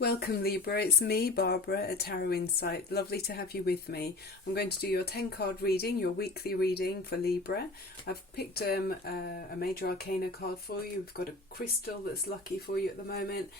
Welcome Libra, it's me, Barbara at Tarot Insight. Lovely to have you with me. I'm going to do your 10 card reading, your weekly reading for Libra. I've picked a major arcana card for you. We've got a crystal that's lucky for you at the moment.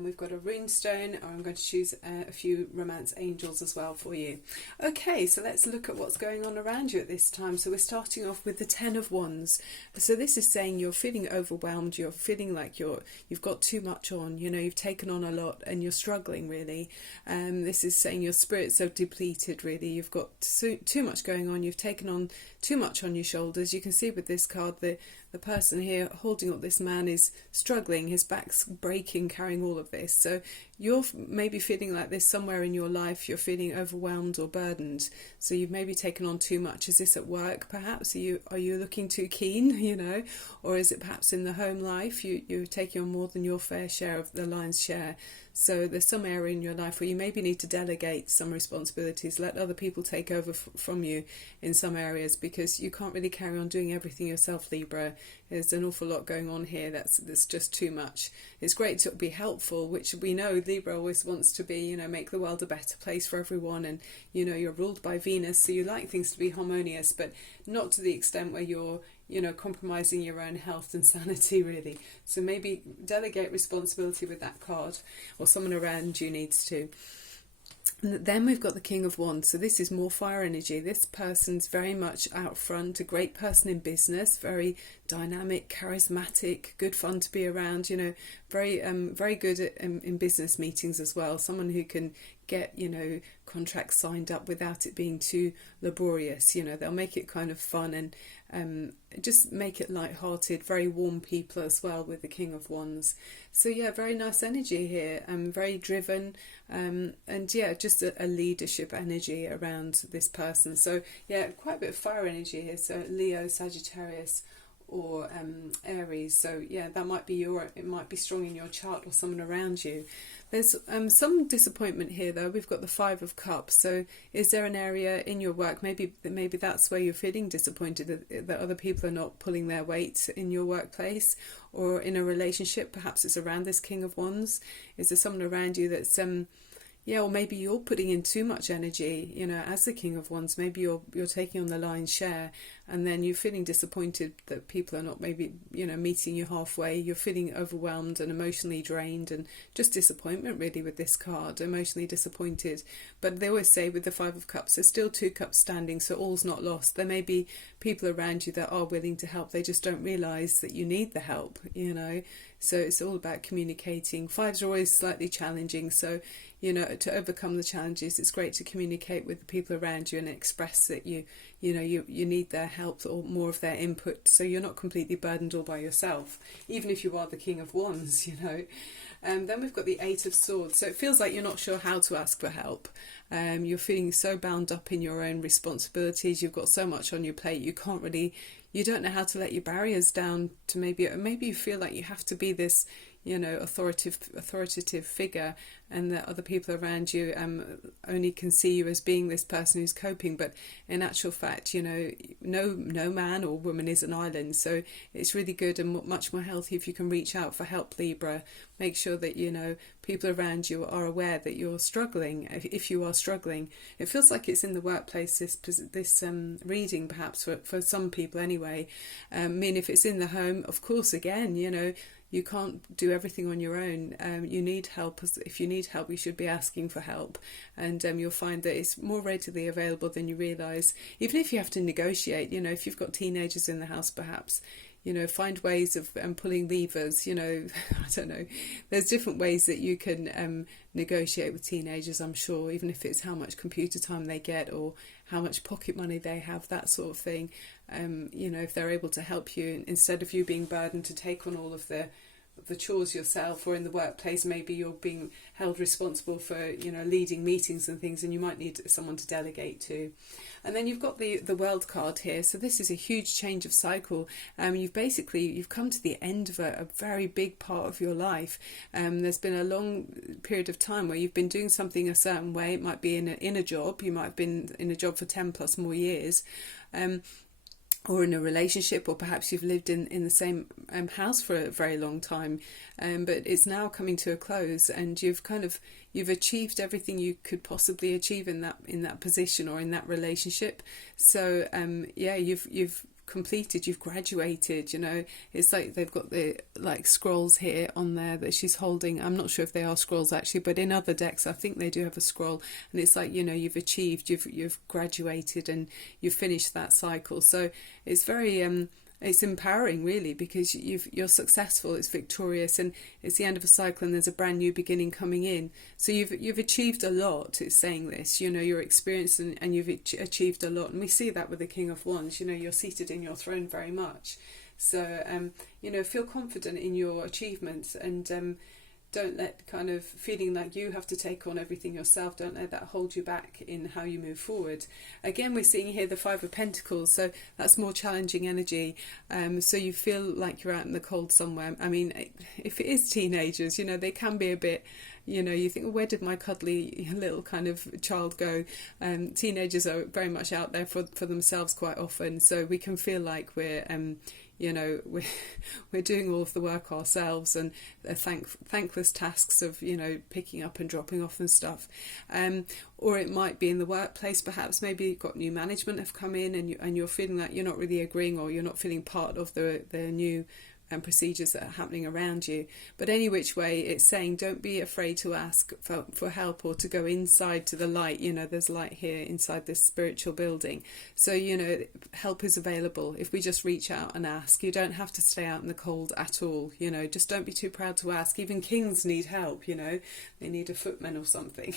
We've got a rune stone, or I'm going to choose a few romance angels as well for you. Okay, so let's look at what's going on around you at this time. So we're starting off with the 10 of Wands. So this is saying you're feeling overwhelmed, you're feeling like you've got too much on, you've taken on a lot and you're struggling really. This is saying your spirit's so depleted really. You've got too much going on, you've taken on too much on your shoulders. You can see with this card the person here holding up this man is struggling, his back's breaking carrying all of this. So you're maybe feeling like this somewhere in your life. You're feeling overwhelmed or burdened, so you've maybe taken on too much. Is this at work perhaps? Are you looking too keen, or is it perhaps in the home life you're taking on more than your fair share of the lion's share? So there's some area in your life where you maybe need to delegate some responsibilities, let other people take over from you in some areas, because you can't really carry on doing everything yourself, Libra. There's an awful lot going on here that's just too much. It's great to be helpful, which we know Libra always wants to be, make the world a better place for everyone, and you're ruled by Venus, so you like things to be harmonious, but not to the extent where you're compromising your own health and sanity really. So maybe delegate responsibility with that card, or someone around you needs to. And then we've got the King of Wands. So this is more fire energy. This person's very much out front, a great person in business, very dynamic, charismatic, good fun to be around, very good in business meetings as well. Someone who can get, contracts signed up without it being too laborious. They'll make it kind of fun and just make it light-hearted. Very warm people as well with the King of Wands. So yeah, very nice energy here. Very driven, and yeah, just a leadership energy around this person. So yeah, quite a bit of fire energy here. So Leo, Sagittarius, or Aries. So yeah, that might be it might be strong in your chart or someone around you. There's some disappointment here though. We've got the 5 of Cups. So is there an area in your work, maybe that's where you're feeling disappointed that other people are not pulling their weight in your workplace, or in a relationship? Perhaps it's around this King of Wands. Is there someone around you that's or maybe you're putting in too much energy, as the King of Wands. Maybe you're taking on the lion's share, and then you're feeling disappointed that people are not maybe, meeting you halfway. You're feeling overwhelmed and emotionally drained, and just disappointment really with this card, emotionally disappointed. But they always say with the 5 of Cups, there's still 2 cups standing, so all's not lost. There may be people around you that are willing to help. They just don't realise that you need the help, So it's all about communicating. 5s are always slightly challenging, so to overcome the challenges, it's great to communicate with the people around you and express that you need their help or more of their input, so you're not completely burdened all by yourself, even if you are the King of Wands. Then we've got the 8 of Swords. So it feels like you're not sure how to ask for help. You're feeling so bound up in your own responsibilities. You've got so much on your plate. You don't know how to let your barriers down. To maybe you feel like you have to be this authoritative figure, and that other people around you only can see you as being this person who's coping. But in actual fact, no man or woman is an island. So it's really good and much more healthy if you can reach out for help, Libra. Make sure that people around you are aware that you're struggling. If you are struggling, it feels like it's in the workplace. This reading, perhaps for some people anyway. If it's in the home, of course, again, you can't do everything on your own. You need help. If you need help, you should be asking for help. And you'll find that it's more readily available than you realise. Even if you have to negotiate, if you've got teenagers in the house, perhaps, find ways of pulling levers, I don't know. There's different ways that you can negotiate with teenagers, I'm sure, even if it's how much computer time they get or how much pocket money they have, that sort of thing. If they're able to help you, instead of you being burdened to take on all of the chores yourself, or in the workplace maybe you're being held responsible for leading meetings and things, and you might need someone to delegate to. And then you've got the World card here. So this is a huge change of cycle. You've come to the end of a very big part of your life. There's been a long period of time where you've been doing something a certain way. It might be in a job. You might have been in a job for 10 plus more years. or in a relationship, or perhaps you've lived in the same house for a very long time, but it's now coming to a close, and you've achieved everything you could possibly achieve in that position or in that relationship. So you've completed, you've graduated. It's like they've got the scrolls here on there that she's holding. I'm not sure if they are scrolls actually, but in other decks I think they do have a scroll, and it's like, you've achieved, you've graduated, and you've finished that cycle. So it's very it's empowering, really, because you're successful, it's victorious, and it's the end of a cycle, and there's a brand new beginning coming in. So you've achieved a lot. It's saying this, you're experienced, and you've achieved a lot, and we see that with the King of Wands. You're seated in your throne very much. So feel confident in your achievements, and don't let kind of feeling like you have to take on everything yourself, don't let that hold you back in how you move forward. Again, we're seeing here the Five of Pentacles, so that's more challenging energy. So you feel like you're out in the cold somewhere. I mean, if it is teenagers, they can be a bit, you think, well, where did my cuddly little kind of child go? Teenagers are very much out there for themselves quite often, so we can feel like we're we're doing all of the work ourselves, and thankless tasks of picking up and dropping off and stuff. Or it might be in the workplace, perhaps. Maybe you've got new management have come in, and you're feeling like you're not really agreeing, or you're not feeling part of the new procedures that are happening around you. But any which way, it's saying don't be afraid to ask for help, or to go inside to the light. There's light here inside this spiritual building, so help is available if we just reach out and ask. You don't have to stay out in the cold at all. Just don't be too proud to ask. Even kings need help. They need a footman or something.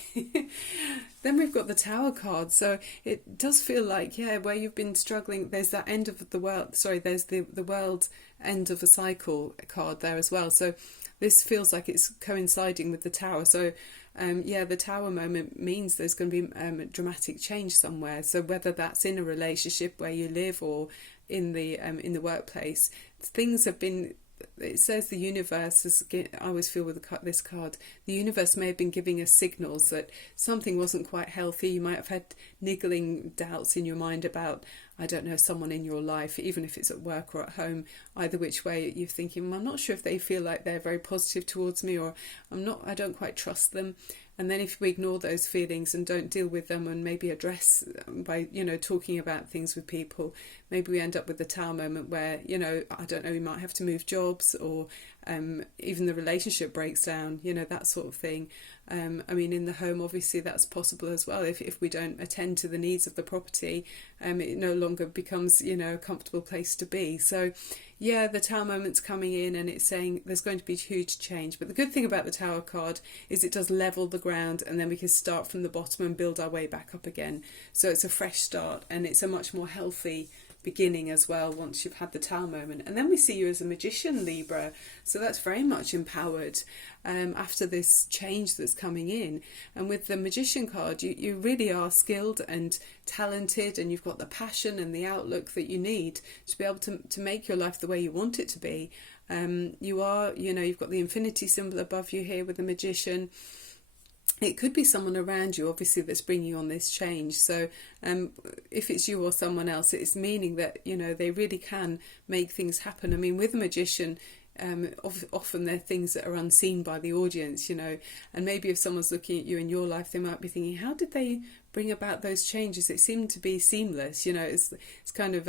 Then we've got the Tower card, so it does feel like, where you've been struggling, there's that end of the world, there's the world end of a cycle card there as well. So this feels like it's coinciding with the Tower. So the Tower moment means there's going to be dramatic change somewhere. So whether that's in a relationship where you live, or in the workplace, things have been. It says the universe I always feel with this card, the universe may have been giving us signals that something wasn't quite healthy. You might have had niggling doubts in your mind about, I don't know, someone in your life, even if it's at work or at home. Either which way, you're thinking, well, I'm not sure if they feel like they're very positive towards me, or I don't quite trust them. And then if we ignore those feelings and don't deal with them, and maybe address by, talking about things with people, maybe we end up with the Tower moment where, I don't know, we might have to move jobs, or even the relationship breaks down, that sort of thing. I mean, in the home, obviously, that's possible as well. If we don't attend to the needs of the property, it no longer becomes, a comfortable place to be. So, the Tower moment's coming in, and it's saying there's going to be huge change. But the good thing about the Tower card is it does level the ground, and then we can start from the bottom and build our way back up again. So it's a fresh start, and it's a much more healthy beginning as well once you've had the Tower moment. And then we see you as a magician, Libra, so that's very much empowered after this change that's coming in. And with the Magician card, you really are skilled and talented, and you've got the passion and the outlook that you need to be able to make your life the way you want it to be. You've got the infinity symbol above you here with the Magician. It could be someone around you, obviously, that's bringing on this change. So if it's you or someone else, it's meaning that, they really can make things happen. I mean, with a magician, often they're things that are unseen by the audience, and maybe if someone's looking at you in your life, they might be thinking, how did they bring about those changes? It seemed to be seamless. It's kind of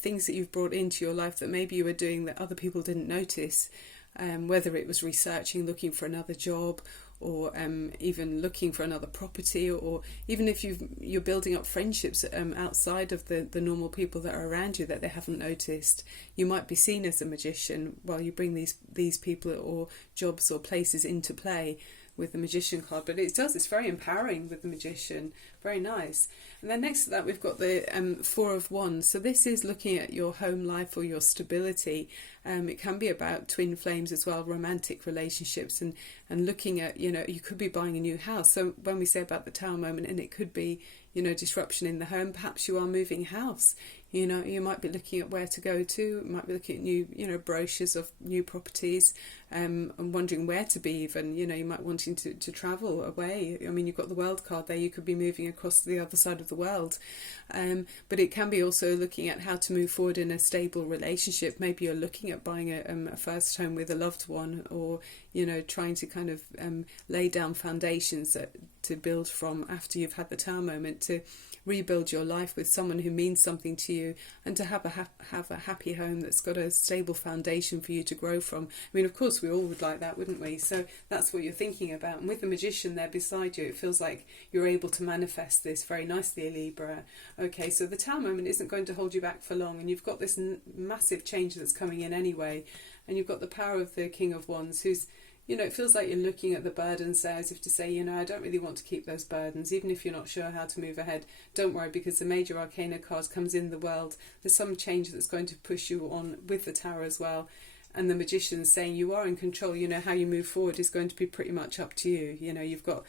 things that you've brought into your life that maybe you were doing that other people didn't notice, whether it was researching, looking for another job, or even looking for another property, or even if you're building up friendships outside of the normal people that are around you that they haven't noticed. You might be seen as a magician while you bring these people or jobs or places into play with the Magician card. But it's very empowering with the Magician. Very nice. And then next to that, we've got the Four of Wands. So this is looking at your home life or your stability. It can be about twin flames as well, romantic relationships, and looking at, you could be buying a new house. So when we say about the Tower moment, and it could be, disruption in the home, perhaps you are moving house. You might be looking at where to go to, might be looking at new, brochures of new properties, and wondering where to be even. You might wanting to travel away. I mean, you've got the World card there, you could be moving across to the other side of the world. But it can be also looking at how to move forward in a stable relationship. Maybe you're looking at buying a first home with a loved one, or, trying to kind of lay down foundations to build from after you've had the Tower moment, to rebuild your life with someone who means something to you, and to have a happy home that's got a stable foundation for you to grow from. I mean, of course, we all would like that, wouldn't we? So that's what you're thinking about. And with the Magician there beside you, it feels like you're able to manifest this very nicely, Libra. Okay, so the Tower moment isn't going to hold you back for long, and you've got this massive change that's coming in anyway. And you've got the power of the King of Wands, who's, it feels like you're looking at the burdens there as if to say, I don't really want to keep those burdens, even if you're not sure how to move ahead. Don't worry, because the Major Arcana card comes in the world. There's some change that's going to push you on with the Tower as well. And the Magician's saying you are in control. How you move forward is going to be pretty much up to you. You've got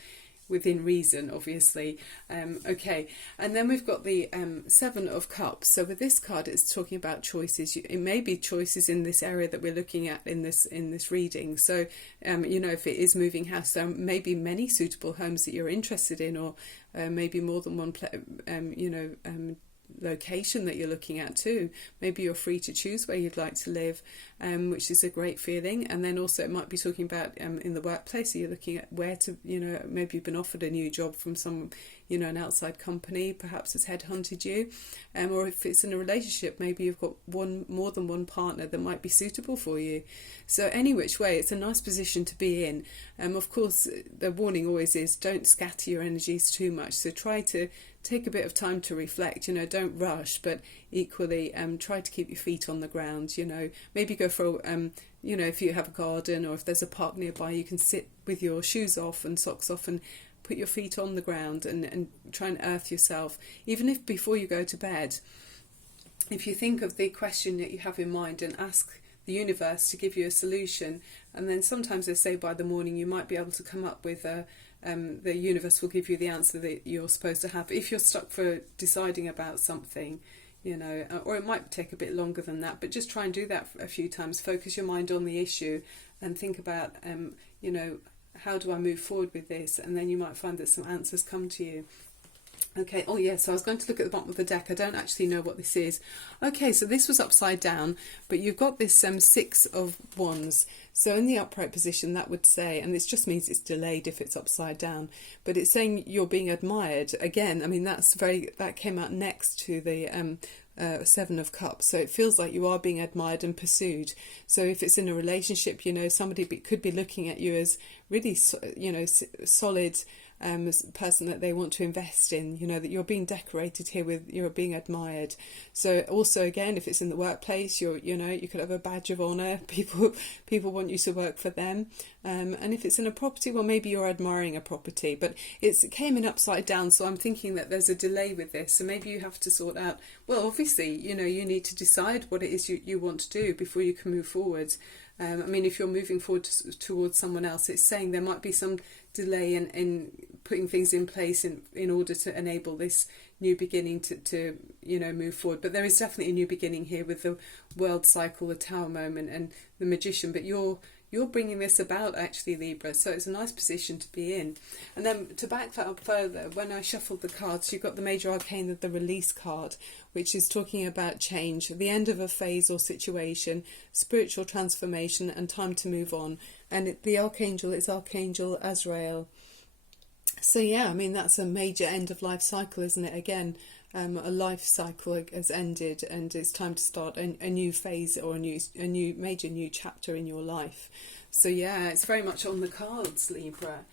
within reason, obviously. Okay, and then we've got the Seven of Cups. So with this card, it's talking about choices. It may be choices in this area that we're looking at in this reading. So if it is moving house, there may be many suitable homes that you're interested in, or maybe more than one location that you're looking at too. Maybe you're free to choose where you'd like to live, which is a great feeling. And then also it might be talking about in the workplace, so you're looking at where to, maybe you've been offered a new job from some, an outside company perhaps has headhunted you, or if it's in a relationship, maybe you've got more than one partner that might be suitable for you. So any which way, it's a nice position to be in. Of course, the warning always is, don't scatter your energies too much. So try to take a bit of time to reflect, don't rush, but equally try to keep your feet on the ground. Maybe go for if you have a garden, or if there's a park nearby, you can sit with your shoes off and socks off and put your feet on the ground and try and earth yourself. Even if before you go to bed, if you think of the question that you have in mind and ask the universe to give you a solution, and then sometimes they say by the morning you might be able to come up with the universe will give you the answer that you're supposed to have if you're stuck for deciding about something, or it might take a bit longer than that, but just try and do that a few times. Focus your mind on the issue and think about how do I move forward with this, and then you might find that some answers come to you. Okay, oh yeah, so I was going to look at the bottom of the deck. I don't actually know what this is. Okay, so this was upside down, but you've got this Six of Wands. So in the upright position, that would say, and this just means it's delayed if it's upside down, but it's saying you're being admired. Again, I mean, that came out next to the Seven of Cups. So it feels like you are being admired and pursued. So if it's in a relationship, somebody could be looking at you as really, solid, person that they want to invest in, that you're being decorated here with, you're being admired. So also again, if it's in the workplace, you could have a badge of honor. People want you to work for them. And if it's in a property, well, maybe you're admiring a property, but it came in upside down. So I'm thinking that there's a delay with this. So maybe you have to sort out, well, obviously, you need to decide what it is you want to do before you can move forward. I mean, if you're moving forward towards someone else, it's saying there might be some delay in putting things in place in order to enable this new beginning to move forward. But there is definitely a new beginning here with the world cycle, the Tower moment, and the Magician. But you're bringing this about, actually, Libra, so it's a nice position to be in. And then to back that up further, when I shuffled the cards, you've got the Major Arcana, the Release card, which is talking about change, the end of a phase or situation, spiritual transformation, and time to move on. And the Archangel is Archangel Azrael. So yeah, I mean, that's a major end of life cycle, isn't it? Again, a life cycle has ended, and it's time to start a new phase or a new major new chapter in your life. So yeah, it's very much on the cards, Libra.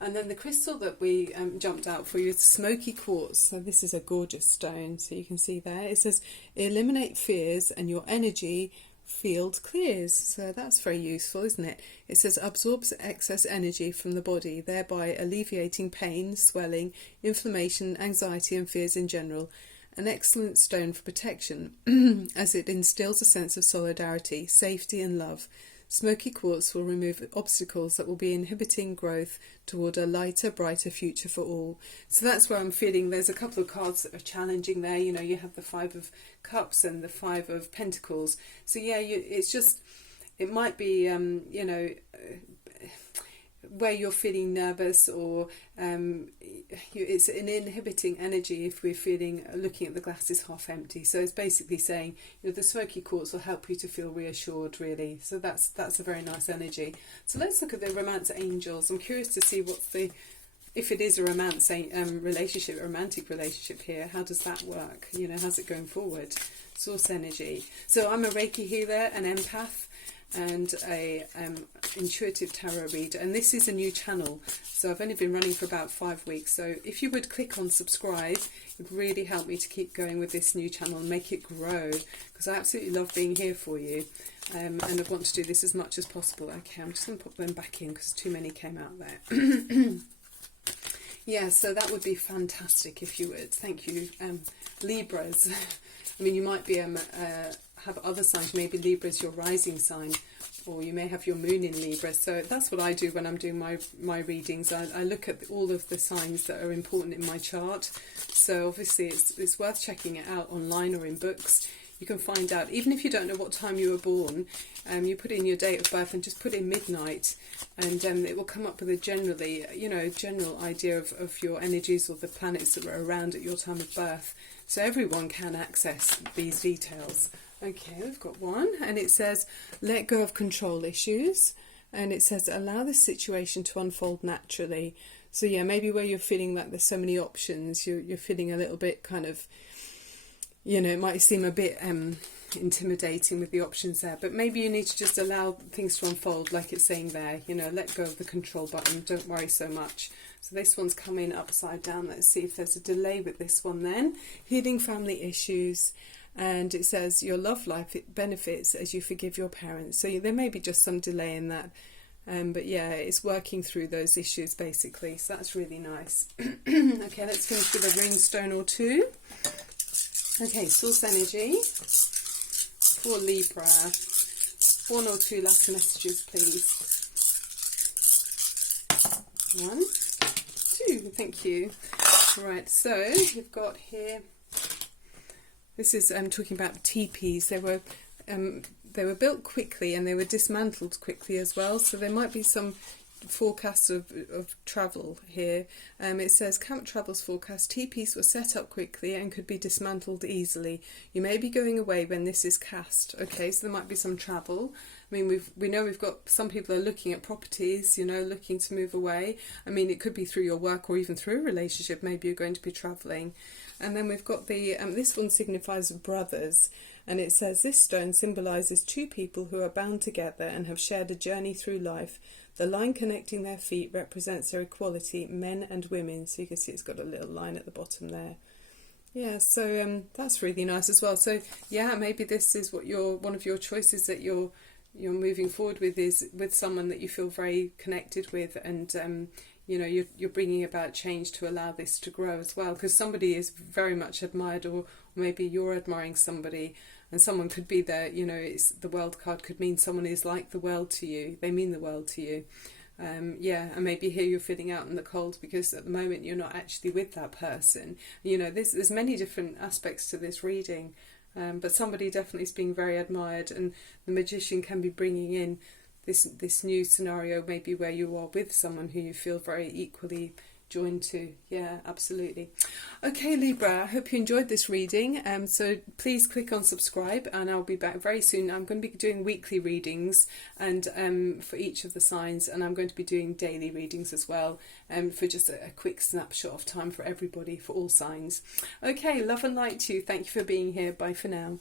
And then the crystal that we jumped out for you is smoky quartz. So this is a gorgeous stone. So you can see there, it says, eliminate fears and your energy field clears. So that's very useful, isn't it? It says absorbs excess energy from the body, thereby alleviating pain, swelling, inflammation, anxiety and fears in general, an excellent stone for protection as it instills a sense of solidarity, safety and love. Smoky quartz will remove obstacles that will be inhibiting growth toward a lighter, brighter future for all. So that's where I'm feeling there's a couple of cards that are challenging there. You know, you have the Five of Cups and the Five of Pentacles. So yeah, it's just, it might be, you know, where you're feeling nervous, or it's an inhibiting energy if we're feeling, looking at the glass is half empty. So it's basically saying, you know, the smoky quartz will help you to feel reassured, really. So that's a very nice energy. So let's look at the romance angels. I'm curious to see what's the, if it is a relationship, a romantic relationship here, how does that work? You know, how's it going forward? Source energy. So I'm a Reiki healer, an empath, and a intuitive tarot reader, and this is a new channel, so I've only been running for about 5 weeks. So if you would click on subscribe, it would really help me to keep going with this new channel and make it grow, because I absolutely love being here for you, and I want to do this as much as possible. Okay, I'm just going to put them back in because too many came out there. Yeah, so that would be fantastic if you would. Thank you, Libras. I mean, you might be have other signs, maybe Libra is your rising sign, or you may have your moon in Libra. So that's what I do when I'm doing my readings. I look at all of the signs that are important in my chart. So obviously it's worth checking it out online or in books. You can find out, even if you don't know what time you were born, you put in your date of birth and just put in midnight, and it will come up with a general idea of your energies or the planets that were around at your time of birth. So everyone can access these details. Okay, we've got one, and it says, let go of control issues, and it says, allow this situation to unfold naturally. So yeah, maybe where you're feeling like there's so many options, you're feeling a little bit kind of, you know, it might seem a bit intimidating with the options there, but maybe you need to just allow things to unfold, like it's saying there, you know, let go of the control button, don't worry so much. So this one's coming upside down. Let's see if there's a delay with this one then. Healing family issues. And it says your love life, it benefits as you forgive your parents. So there may be just some delay in that. But yeah, it's working through those issues basically. So that's really nice. Okay, let's finish with a ring stone or two. Okay, source energy for Libra. 1 or 2 last messages, please. 1, 2, thank you. Right, so we've got here, this is talking about teepees. They were built quickly and they were dismantled quickly as well. So there might be some forecasts of travel here. It says camp travels forecast. Teepees were set up quickly and could be dismantled easily. You may be going away when this is cast. Okay, so there might be some travel. I mean, we know we've got some people are looking at properties, you know, looking to move away. I mean, it could be through your work or even through a relationship. Maybe you're going to be travelling. And then we've got the this one signifies brothers, and it says this stone symbolises 2 people who are bound together and have shared a journey through life. The line connecting their feet represents their equality, men and women. So you can see it's got a little line at the bottom there. Yeah, so that's really nice as well. So yeah, maybe this is what one of your choices that you're moving forward with, is with someone that you feel very connected with, and you know, you're bringing about change to allow this to grow as well, because somebody is very much admired, or maybe you're admiring somebody, and someone could be there, you know, it's the world card could mean someone is like the world to you, they mean the world to you. Yeah, and maybe here you're feeling out in the cold because at the moment you're not actually with that person. You know, there's many different aspects to this reading, but somebody definitely is being very admired, and the magician can be bringing in this new scenario, maybe where you are with someone who you feel very equally joined to. Yeah, absolutely. Okay, Libra, I hope you enjoyed this reading. So please click on subscribe, and I'll be back very soon. I'm going to be doing weekly readings and for each of the signs, and I'm going to be doing daily readings as well, for just a quick snapshot of time for everybody, for all signs. Okay, love and light to you. Thank you for being here. Bye for now.